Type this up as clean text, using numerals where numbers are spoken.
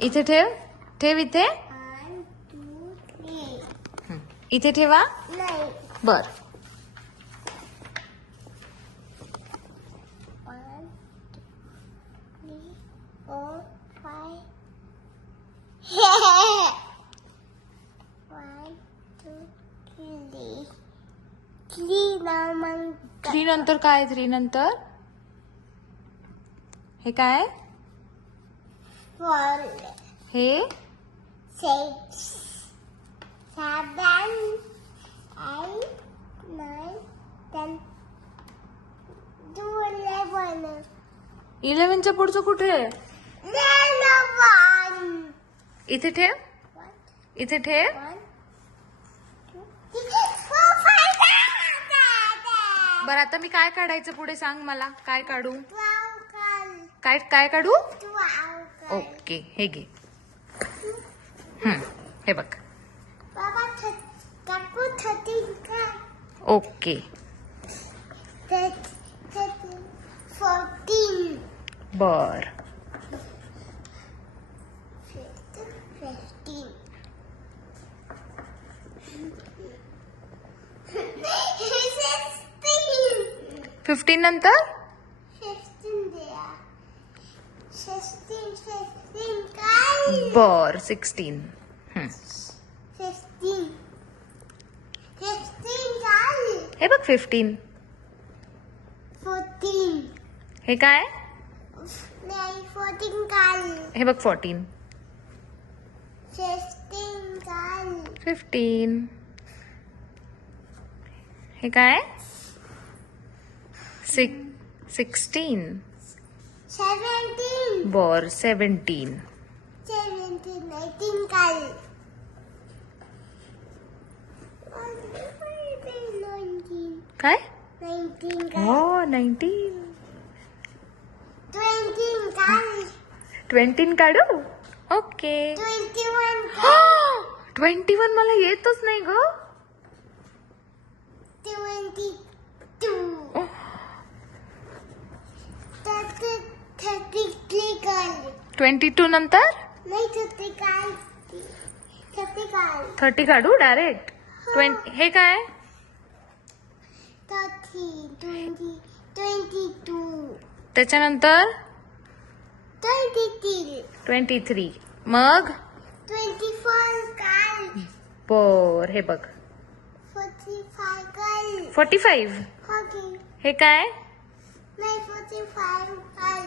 इथे ठेव. ठेव इथे. 1 2 3. इथे ठेवा. नाही. बर. 1 2 3 4 5. 1 2 3. 3 नंतर 3 नंतर काय? 3 नंतर हे काय? 4 हे 6 7 8 9 10 11. 11च्या पुढचं कुठे आहे? 11. इथे ठेव. इथे ठेव. 1 2 3 4 5. बरं आता मी काय काढायचं पुढे सांग मला. काय काढू? 12 काल. काय काय काढू? 12 काल. ओके हे घे. हे बघ. बाबा काकू 13 काल. ओके 14. बर. 15. 15 नंतर 16 there. 16 काल. बर 16. 15 काल. हे बघ 15. 14. हे काय? नाही 14 काल. हे बघ 14. 16 काल. 15. हे काय? 16. 17. बर 17. 18 काल. 19 काय? काल. हो 19. 20 काल. 20 काढू. ओके. 21 काल. 21 मला येतच नाही ग. 22. 33 काल. 22 नंतर नाही 30 काल. 30 काल. 30 काढू डायरेक्ट. हे काय? 30 20 22. त्याच्यानंतर 23. 23. मग 24 काल. बर हे बघ 45 काल. 45. ओके. हे काय? नाही 45 काल.